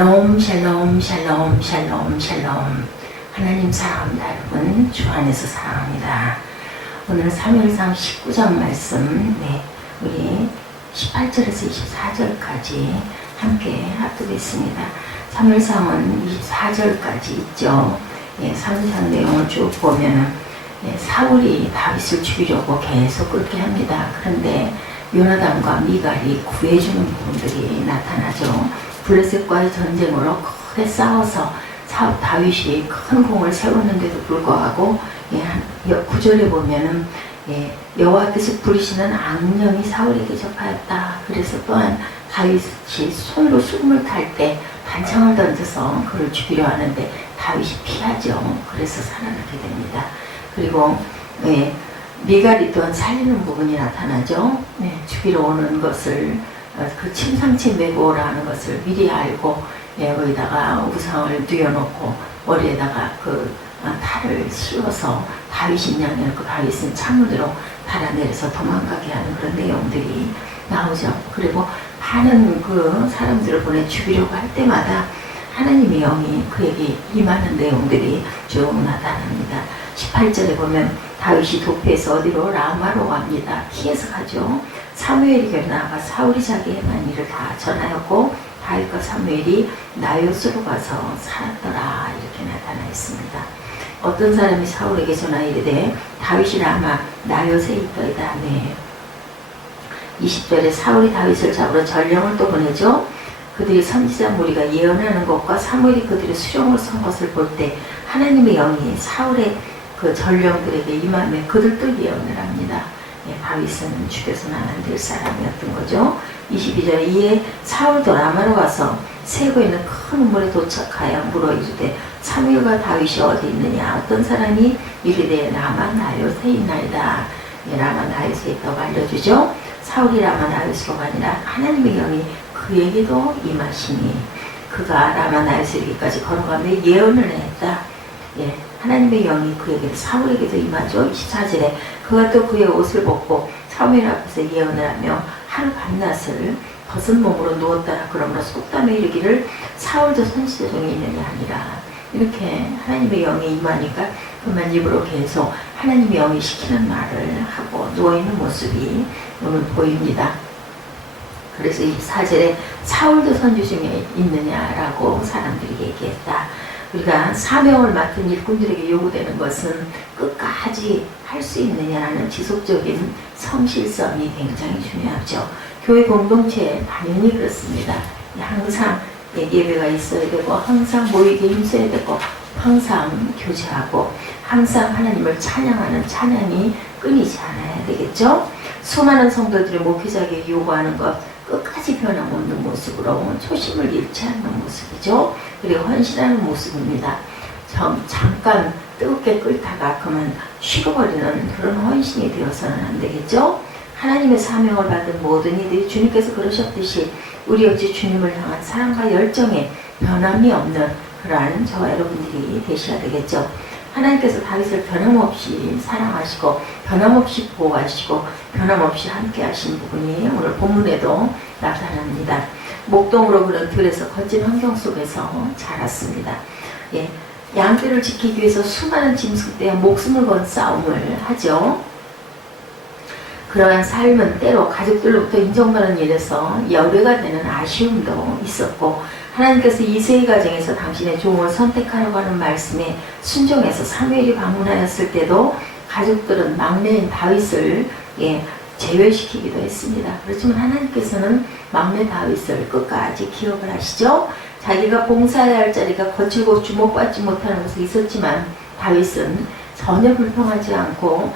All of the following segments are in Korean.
샬롬 샬롬 샬롬 샬롬. 하나님 사랑합니다. 여러분 주 안에서 사랑합니다. 오늘은 사무엘상 19장 말씀, 우리 18절에서 24절까지 함께 합독했습니다. 사무엘상은 24절까지 있죠. 사무엘상 내용을 쭉 보면은 사울이 다윗을 죽이려고 계속 끌게 합니다. 그런데 요나단과 미갈이 구해주는 부분들이 나타나죠. 블레셋과의 전쟁으로 크게 싸워서 다윗이 큰 공을 세웠는데도 불구하고 9절에 보면은 여호와께서 부리시는 악령이 사울에게 접하였다. 그래서 또한 다윗이 손으로 숨을 탈 때 단창을 던져서 그를 죽이려 하는데 다윗이 피하죠. 그래서 살아나게 됩니다. 그리고 미갈이 또한 살리는 부분이 나타나죠. 죽이러 오는 것을 그 침상치 메고 오라는 것을 미리 알고 거기다가 우상을 뉘어놓고 머리에다가 그 탈을 씌워서 다윗이 향해놓고 다윗은 창문으로 달아내려서 도망가게 하는 그런 내용들이 나오죠. 그리고 많은 그 사람들을 보내 죽이려고 할 때마다 하나님의 영이 그에게 임하는 내용들이 쭉 나타납니다. 18절에 보면 다윗이 도피해서 어디로? 라마로 갑니다. 키에서 가죠. 사무엘이 나아가 사울이 자기의 행한 일을 다 전하였고 다윗과 사무엘이 나요스로 가서 살았더라. 이렇게 나타나 있습니다. 어떤 사람이 사울에게 전하 이르되 다윗이 라마 나요스에 있더이다. 20절에 사울이 다윗을 잡으러 전령을 또 보내죠. 그들이 선지자 무리가 예언하는 것과 사무엘이 그들의 수령을 선 것을 볼 때 하나님의 영이 사울의 그 전령들에게 임하며 그들도 예언을 합니다. 다윗은 죽여서는 안 될 사람이었던 거죠. 22절에 이에 사울도 라마로 가서 세고에 있는 큰 우물에 도착하여 물어 이르되 사무엘과 다윗이 어디 있느냐. 어떤 사람이 이르되 라마 나요스에 있나이다. 라마 나요스에 있다고 알려주죠. 사울이 라마 나요스로 가니라 하나님의 영이 그에게도 임하시니 그가 라마 나요스 이르기까지 걸어가며 예언을 했다. 하나님의 영이 그에게 사울에게도 임하죠. 24절에 그가 또 그의 옷을 벗고 사무엘 앞에서 예언을 하며 하루 밤낮을 벗은 몸으로 누웠다라. 그러므로 속담에 이르기를 사울도 선지자 중에 있느냐 하니라. 이렇게 하나님의 영이 임하니까 그만 입으로 계속 하나님의 영이 시키는 말을 하고 누워있는 모습이 오늘 보입니다. 그래서 24절에 사울도 선지 중에 있느냐라고 사람들이 얘기했다. 우리가 사명을 맡은 일꾼들에게 요구되는 것은 끝까지 할 수 있느냐라는 지속적인 성실성이 굉장히 중요하죠. 교회 공동체에 당연히 그렇습니다. 항상 예배가 있어야 되고 항상 모이게 힘써야 되고 항상 교제하고 항상 하나님을 찬양하는 찬양이 끊이지 않아야 되겠죠. 수많은 성도들이 목회자에게 요구하는 것 끝까지 변함없는 모습으로 초심을 잃지 않는 모습이죠. 그리고 헌신하는 모습입니다. 잠깐 뜨겁게 끓다가 그만 식어버리는 그런 헌신이 되어서는 안 되겠죠. 하나님의 사명을 받은 모든 이들이 주님께서 그러셨듯이 우리 역시 주님을 향한 사랑과 열정에 변함이 없는 그러한 저와 여러분들이 되셔야 되겠죠. 하나님께서 다윗을 변함없이 사랑하시고 변함없이 보호하시고 변함없이 함께 하신 부분이 오늘 본문에도 나타납니다. 목동으로 그런 들에서 거친 환경 속에서 자랐습니다. 양떼를 지키기 위해서 수많은 짐승 떼어 목숨을 건 싸움을 하죠. 그러한 삶은 때로 가족들로부터 인정받는 일에서 열애가 되는 아쉬움도 있었고 하나님께서 이세의 가정에서 당신의 종을 선택하라고 하는 말씀에 순종해서 사무엘이 방문하였을 때도 가족들은 막내인 다윗을 제외시키기도 했습니다. 그렇지만 하나님께서는 막내 다윗을 끝까지 기억을 하시죠. 자기가 봉사해야 할 자리가 거칠고 주목받지 못하는 것이 있었지만 다윗은 전혀 불평하지 않고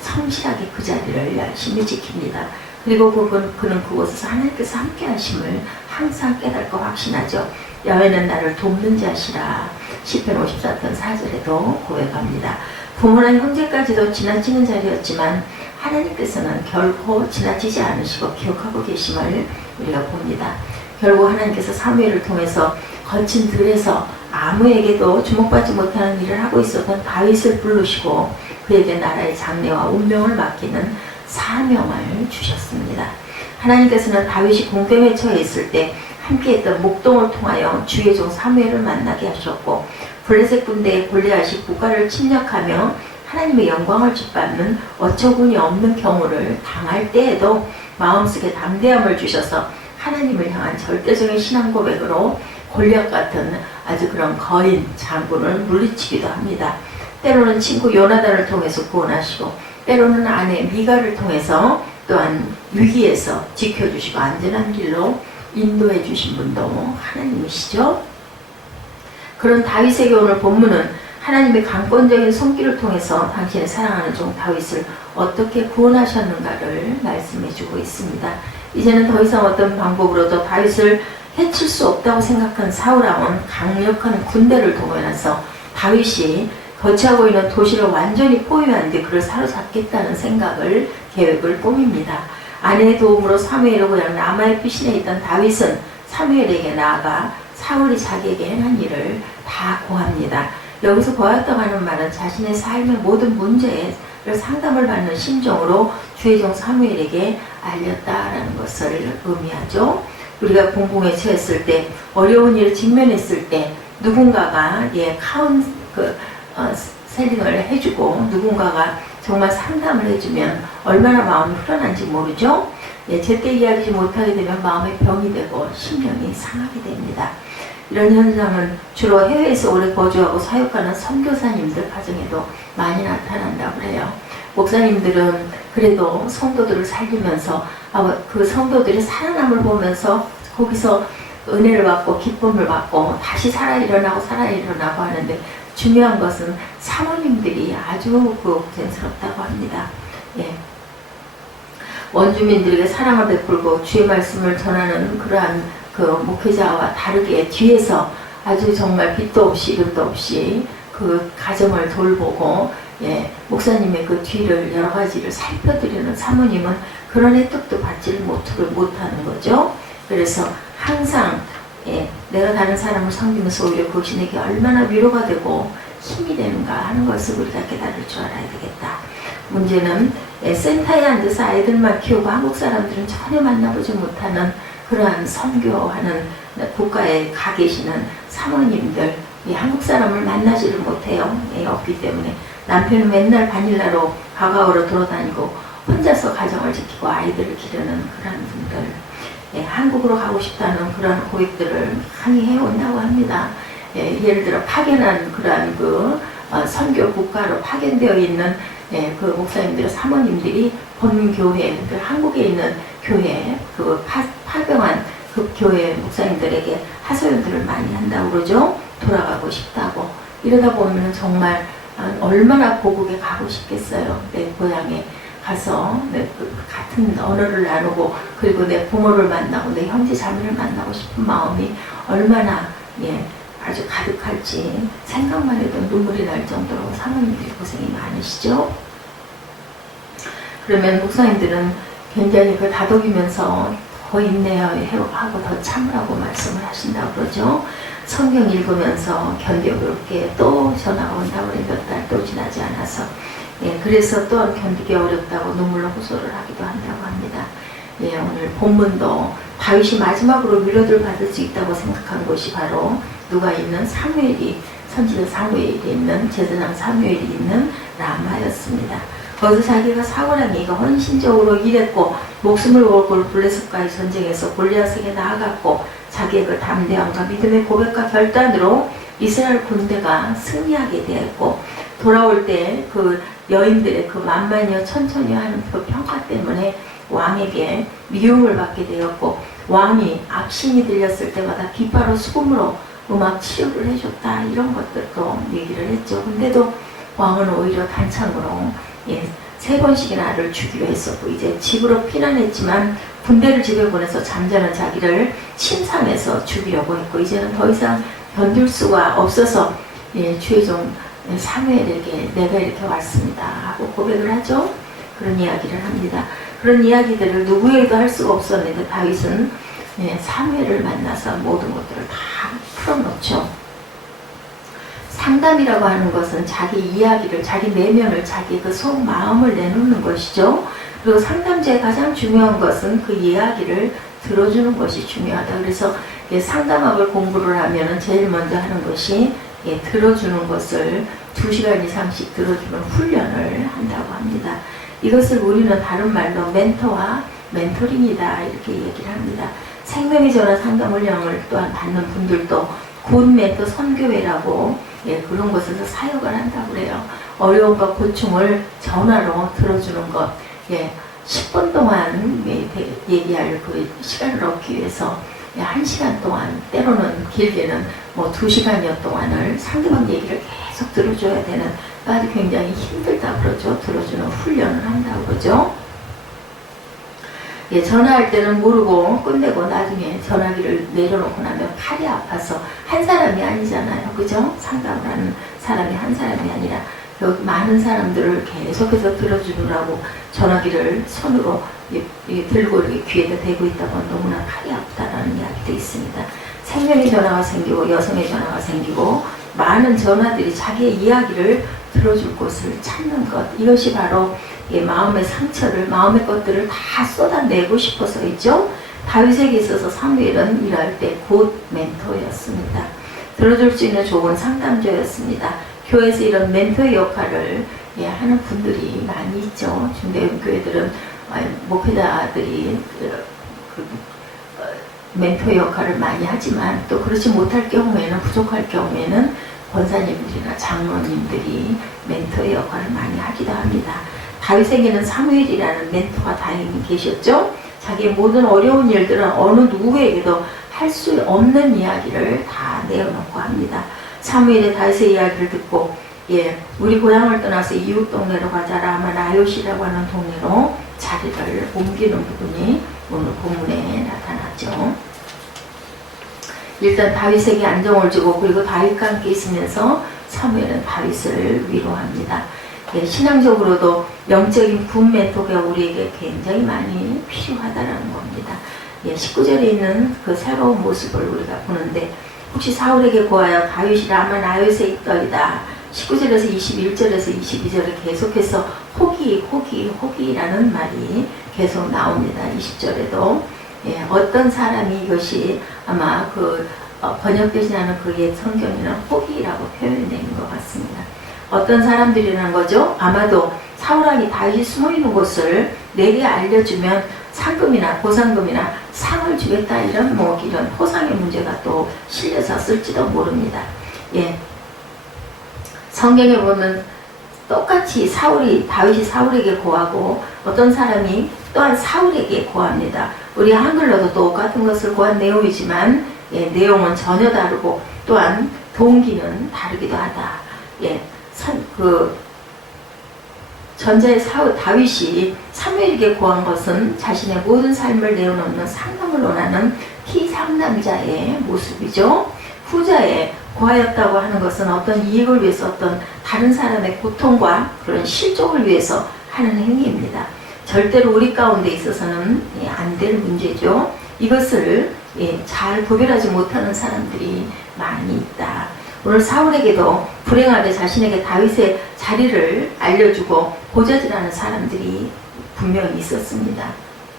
성실하게 그 자리를 열심히 지킵니다. 그리고 그는 그곳에서 하나님께서 함께 하심을 항상 깨닫고 확신하죠. 여호와는 나를 돕는 자시라. 시편 54편 4절에도 고백합니다. 부모나 형제까지도 지나치는 자리였지만 하나님께서는 결코 지나치지 않으시고 기억하고 계심을 우리가 봅니다. 결국 하나님께서 사무엘을 통해서 거친 들에서 아무에게도 주목받지 못하는 일을 하고 있었던 다윗을 부르시고 그에게 나라의 장래와 운명을 맡기는 사명을 주셨습니다. 하나님께서는 다윗이 공경에 처해 있을 때 함께했던 목동을 통하여 주의 종 사무엘을 만나게 하셨고 블레셋 군대의 골리앗이 국가를 침략하며 하나님의 영광을 짓밟는 어처구니 없는 경우를 당할 때에도 마음속에 담대함을 주셔서 하나님을 향한 절대적인 신앙 고백으로 골리앗 같은 아주 그런 거인 장군을 물리치기도 합니다. 때로는 친구 요나단을 통해서 구원하시고 때로는 아내 미가를 통해서 또한 위기에서 지켜주시고 안전한 길로 인도해 주신 분도 하나님이시죠. 그런 다윗에게 오늘 본문은 하나님의 강권적인 손길을 통해서 당신의 사랑하는 종 다윗을 어떻게 구원하셨는가를 말씀해 주고 있습니다. 이제는 더 이상 어떤 방법으로도 다윗을 해칠 수 없다고 생각한 사울왕은 강력한 군대를 동원해서 다윗이 거치하고 있는 도시를 완전히 포위한 뒤 그를 사로잡겠다는 계획을 꾸밉니다. 아내의 도움으로 사무엘의 고향 라마의 피신에 있던 다윗은 사무엘에게 나아가 사울이 자기에게 행한 일을 다 고합니다. 여기서 고하였다고 하는 말은 자신의 삶의 모든 문제를 상담을 받는 심정으로 주의 종 사무엘에게 알렸다라는 것을 의미하죠. 우리가 공공에 처했을 때, 어려운 일을 직면했을 때 누군가가 셀링을 해주고 누군가가 정말 상담을 해주면 얼마나 마음이 풀어난지 모르죠. 제때 이야기하지 못하게 되면 마음의 병이 되고 심령이 상하게 됩니다. 이런 현상은 주로 해외에서 오래 거주하고 사역하는 선교사님들 가정에도 많이 나타난다고 해요. 목사님들은 그래도 성도들을 살리면서 그 성도들이 살아남을 보면서 거기서 은혜를 받고 기쁨을 받고 다시 살아 일어나고 하는데 중요한 것은 사모님들이 아주 고생스럽다고 합니다. 원주민들에게 사랑을 베풀고 주의 말씀을 전하는 그러한 목회자와 다르게 뒤에서 아주 정말 빛도 없이 이름도 없이 그 가정을 돌보고 목사님의 그 뒤를 여러 가지를 살펴드리는 사모님은 그런 혜택도 받지를 못하는 거죠. 그래서 항상 내가 다른 사람을 섬기면서 오히려 그것이 내게 얼마나 위로가 되고 힘이 되는가 하는 것을 우리가 깨달을 줄 알아야 되겠다. 문제는 센터에 앉아서 아이들만 키우고 한국 사람들은 전혀 만나보지 못하는 그러한 선교하는 국가에 가 계시는 사모님들, 한국 사람을 만나지를 못해요. 없기 때문에 남편은 맨날 바닐라로 가가오로 돌아다니고 혼자서 가정을 지키고 아이들을 기르는 그런 분들, 한국으로 가고 싶다는 그런 고객들을 많이 해온다고 합니다. 예를 들어 파견한 그러한 선교 국가로 파견되어 있는 그 목사님들, 사모님들이 본 교회, 한국에 있는 교회, 파병한 그 교회 목사님들에게 하소연들을 많이 한다고 그러죠. 돌아가고 싶다고. 이러다 보면 정말 얼마나 고국에 가고 싶겠어요. 내 고향에 가서 같은 언어를 나누고 그리고 내 부모를 만나고 내 형제 자매를 만나고 싶은 마음이 얼마나 아주 가득할지 생각만 해도 눈물이 날 정도로 사모님들이 고생이 많으시죠. 그러면 목사님들은 굉장히 다독이면서 더 인내하고 더 참으라고 말씀을 하신다고 그러죠. 성경 읽으면서 견디어렵게 또 전화가 온다고 그래 몇 달 또 지나지 않아서 그래서 또한 견디기 어렵다고 눈물로 호소를 하기도 한다고 합니다. 오늘 본문도 다윗이 마지막으로 위로를 받을 수 있다고 생각한 곳이 바로 누가 있는 선지자 사무엘이 있는 제사장 사무엘이 있는 라마였습니다. 거기서 자기가 사울왕이가 헌신적으로 일했고 목숨을 걸고 블레셋과의 전쟁에서 골리앗에게 나아갔고 자기의 그 담대함과 믿음의 고백과 결단으로 이스라엘 군대가 승리하게 되었고 돌아올 때 그 여인들의 그 만만여 천천히 하는 그 평가 때문에 왕에게 미움을 받게 되었고 왕이 악신이 들렸을 때마다 비파로 수금으로 음악 치료를 해줬다 이런 것들도 얘기를 했죠. 근데도 왕은 오히려 단창으로 3번씩이나 아를 주기로 했었고 이제 집으로 피난했지만 군대를 집에 보내서 잠자는 자기를 침상에서 죽이려고 했고 이제는 더 이상 견딜 수가 없어서 주의 종 사무엘에게 내가 이렇게 왔습니다 하고 고백을 하죠. 그런 이야기를 합니다. 그런 이야기들을 누구에게도 할 수가 없었는데 다윗은 사무엘을 만나서 모든 것들을 다 풀어놓죠. 상담이라고 하는 것은 자기 이야기를, 자기 내면을, 자기 그 속마음을 내놓는 것이죠. 그리고 상담자의 가장 중요한 것은 그 이야기를 들어주는 것이 중요하다. 그래서 상담학을 공부를 하면은 제일 먼저 하는 것이 들어주는 것을 2시간 이상씩 들어주는 훈련을 한다고 합니다. 이것을 우리는 다른 말로 멘토와 멘토링이다 이렇게 얘기를 합니다. 생명의 전화 상담 훈련을 또한 받는 분들도 굿 멘토 선교회라고 그런 곳에서 사역을 한다고 그래요. 어려움과 고충을 전화로 들어주는 것, 10분 동안 얘기할 그 시간을 얻기 위해서 1시간 동안, 때로는 길게는 2시간여 동안을 상대방 얘기를 계속 들어줘야 되는, 아주 굉장히 힘들다 그러죠. 들어주는 훈련을 한다고 그러죠. 전화할 때는 모르고 끝내고 나중에 전화기를 내려놓고 나면 팔이 아파서 한 사람이 아니잖아요. 그죠? 상담을 하는 사람이 한 사람이 아니라 많은 사람들을 계속해서 들어주느라고 전화기를 손으로 들고 이렇게 귀에다 대고 있다 보면 너무나 팔이 아프다라는 이야기도 있습니다. 생명의 전화가 생기고 여성의 전화가 생기고 많은 전화들이 자기의 이야기를 들어줄 곳을 찾는 것, 이것이 바로 마음의 상처를, 마음의 것들을 다 쏟아내고 싶어서있죠. 다윗에게 있어서 사무엘은 일할 때 곧 멘토였습니다. 들어줄 수 있는 좋은 상담자였습니다. 교회에서 이런 멘토의 역할을 하는 분들이 많이 있죠. 중대교회들은 목회자들이 멘토의 역할을 많이 하지만 또 그렇지 못할 경우에는, 부족할 경우에는 권사님들이나 장로님들이 멘토의 역할을 많이 하기도 합니다. 다윗에게는 사무엘이라는 멘토가 다행히 계셨죠. 자기의 모든 어려운 일들은 어느 누구에게도 할 수 없는 이야기를 다 내어놓고 합니다. 사무엘의 다윗의 이야기를 듣고 우리 고향을 떠나서 이웃 동네로 가자 라마 나요시라고 하는 동네로 자리를 옮기는 부분이 오늘 본문에 나타났죠. 일단 다윗에게 안정을 주고 그리고 다윗과 함께 있으면서 사무엘은 다윗을 위로합니다. 신앙적으로도 영적인 굿 멘토가 우리에게 굉장히 많이 필요하다는 겁니다. 19절에 있는 그 새로운 모습을 우리가 보는데, 혹시 사울에게 고하여 다윗이 라마 나요시에 있더이다. 19절에서 21절에서 22절에 계속해서 호기라는 말이 계속 나옵니다. 20절에도 어떤 사람이, 이것이 아마 번역되지 않은 그의 성경에는 호기라고 표현된 것 같습니다. 어떤 사람들이라는 거죠. 아마도 사울왕이 다윗이 숨어있는 곳을 내게 알려주면 상금이나 보상금이나 상을 주겠다, 이런 포상의 문제가 또 실려졌을지도 모릅니다. 성경에 보면 똑같이 다윗이 사울에게 고하고 어떤 사람이 또한 사울에게 고합니다. 우리 한글로도 똑같은 것을 고한 내용이지만 내용은 전혀 다르고 또한 동기는 다르기도 하다. 전자의 다윗이 사무엘에게 고한 것은 자신의 모든 삶을 내어놓는 상담을 원하는 피상남자의 모습이죠. 후자의 고하였다고 하는 것은 어떤 이익을 위해서, 어떤 다른 사람의 고통과 그런 실족을 위해서 하는 행위입니다. 절대로 우리 가운데 있어서는 안 될 문제죠. 이것을 잘 구별하지 못하는 사람들이 많이 있다. 오늘 사울에게도 불행하게 자신에게 다윗의 자리를 알려주고 고자질하는 사람들이 분명히 있었습니다.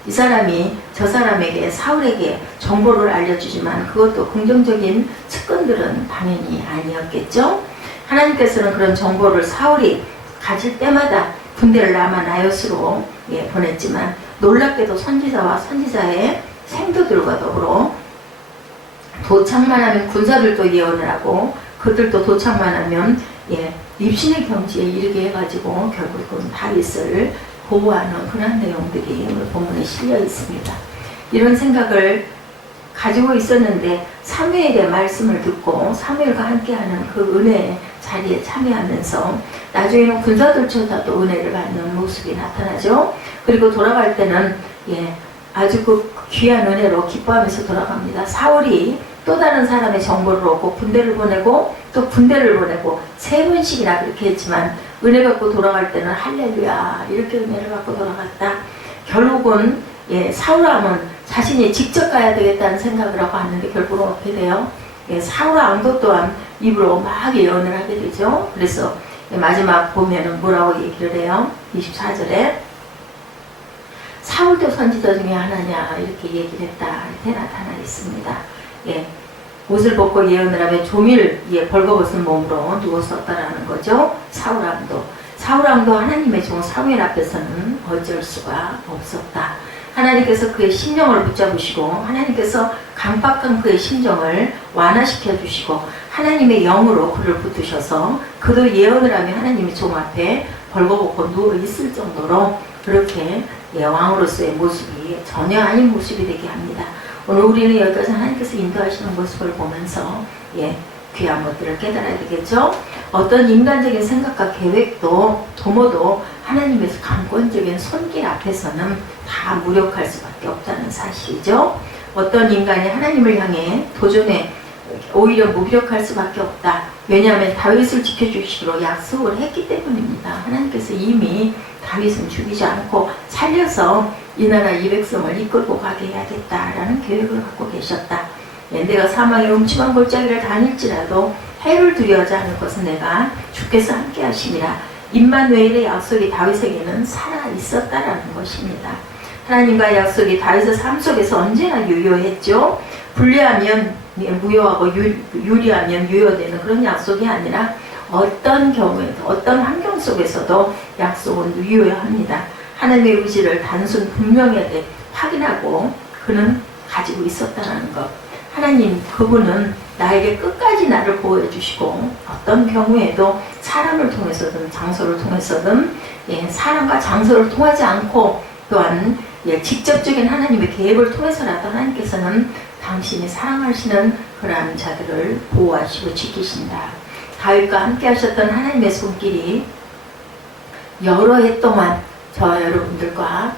이 사람이 저 사람에게, 사울에게 정보를 알려주지만 그것도 긍정적인 측근들은 당연히 아니었겠죠. 하나님께서는 그런 정보를 사울이 가질 때마다 군대를 라마 나요스로 보냈지만, 놀랍게도 선지자와 선지자의 생도들과 더불어 도착만 하면 군사들도 예언을 하고, 그들도 도착만 하면 입신의 경지에 이르게 해가지고 결국은 다윗을 보호하는 그런 내용들이 오늘 본문에 실려 있습니다. 이런 생각을 가지고 있었는데 사무엘의 말씀을 듣고 사무엘과 함께하는 그 은혜의 자리에 참여하면서 나중에는 군사들조차도 은혜를 받는 모습이 나타나죠. 그리고 돌아갈 때는 아주 그 귀한 은혜로 기뻐하면서 돌아갑니다. 사울이 또 다른 사람의 정보를 얻고 군대를 보내고 또 군대를 보내고 3번씩이나 그렇게 했지만 은혜 받고 돌아갈 때는 할렐루야, 이렇게 은혜를 받고 돌아갔다. 결국은 사울왕은 자신이 직접 가야 되겠다는 생각을 하고 왔는데 결국은 어떻게 돼요? 사울왕도 또한 입으로 막 예언을 하게 되죠. 그래서 마지막 보면은 뭐라고 얘기를 해요? 24절에 사울도 선지자 중에 하나냐, 이렇게 얘기를 했다, 이렇게 나타나 있습니다. 예, 옷을 벗고 예언을 하며 조밀 벌거벗은 몸으로 누웠었다라는 거죠. 사울왕도 하나님의 종 사무엘 앞에서는 어쩔 수가 없었다. 하나님께서 그의 심령을 붙잡으시고 하나님께서 강박한 그의 심정을 완화시켜 주시고 하나님의 영으로 그를 붙드셔서 그도 예언을 하며 하나님의 종 앞에 벌거벗고 누워 있을 정도로 그렇게 왕으로서의 모습이 전혀 아닌 모습이 되게 합니다. 오늘 우리는 여기까지 하나님께서 인도하시는 모습을 보면서 귀한 것들을 깨달아야 되겠죠. 어떤 인간적인 생각과 계획도 도모도 하나님의 강권적인 손길 앞에서는 다 무력할 수밖에 없다는 사실이죠. 어떤 인간이 하나님을 향해 도전에 오히려 무력할 수밖에 없다. 왜냐하면 다윗을 지켜주시기로 약속을 했기 때문입니다. 하나님께서 이미 다윗은 죽이지 않고 살려서 이 나라 이 백성을 이끌고 가게 해야겠다라는 계획을 갖고 계셨다. 내가 사망의 음침한 골짜기를 다닐지라도 해를 두려워하지 않을 것은 내가 주께서 함께 하심이라. 임마누엘의 약속이 다윗에게는 살아 있었다라는 것입니다. 하나님과의 약속이 다윗의 삶 속에서 언제나 유효했죠. 불리하면 무효하고 유리하면 유효되는 그런 약속이 아니라 어떤 경우에도 어떤 환경 속에서도 약속은 유효합니다. 하나님의 의지를 단순 분명하게 확인하고 그는 가지고 있었다는 것. 하나님 그분은 나에게 끝까지 나를 보호해 주시고 어떤 경우에도 사람을 통해서든 장소를 통해서든 사람과 장소를 통하지 않고 또한 직접적인 하나님의 계획을 통해서라도 하나님께서는 당신이 사랑하시는 그러한 자들을 보호하시고 지키신다. 다윗과 함께 하셨던 하나님의 손길이 여러 해 동안 저와 여러분들과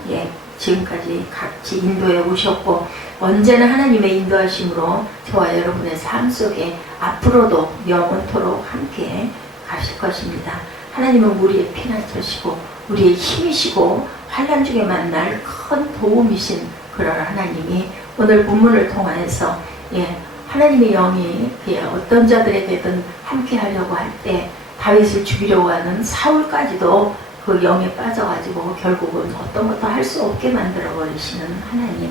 지금까지 같이 인도해 오셨고 언제나 하나님의 인도하심으로 저와 여러분의 삶 속에 앞으로도 영원토록 함께 가실 것입니다. 하나님은 우리의 피난처시고 우리의 힘이시고 환난 중에 만날 큰 도움이신 그런 하나님이 오늘 본문을 통해서 하나님의 영이 어떤 자들에게든 함께 하려고 할 때 다윗을 죽이려고 하는 사울까지도 그 영에 빠져가지고 결국은 어떤 것도 할 수 없게 만들어버리시는 하나님,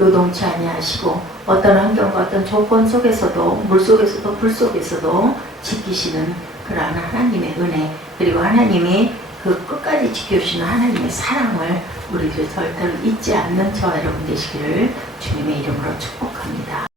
요동치 아니하시고 어떤 환경과 어떤 조건 속에서도 물속에서도 불속에서도 지키시는 그러한 하나님의 은혜, 그리고 하나님이 그 끝까지 지켜주시는 하나님의 사랑을 우리들 절대로 잊지 않는 저와 여러분 되시기를 주님의 이름으로 축복합니다.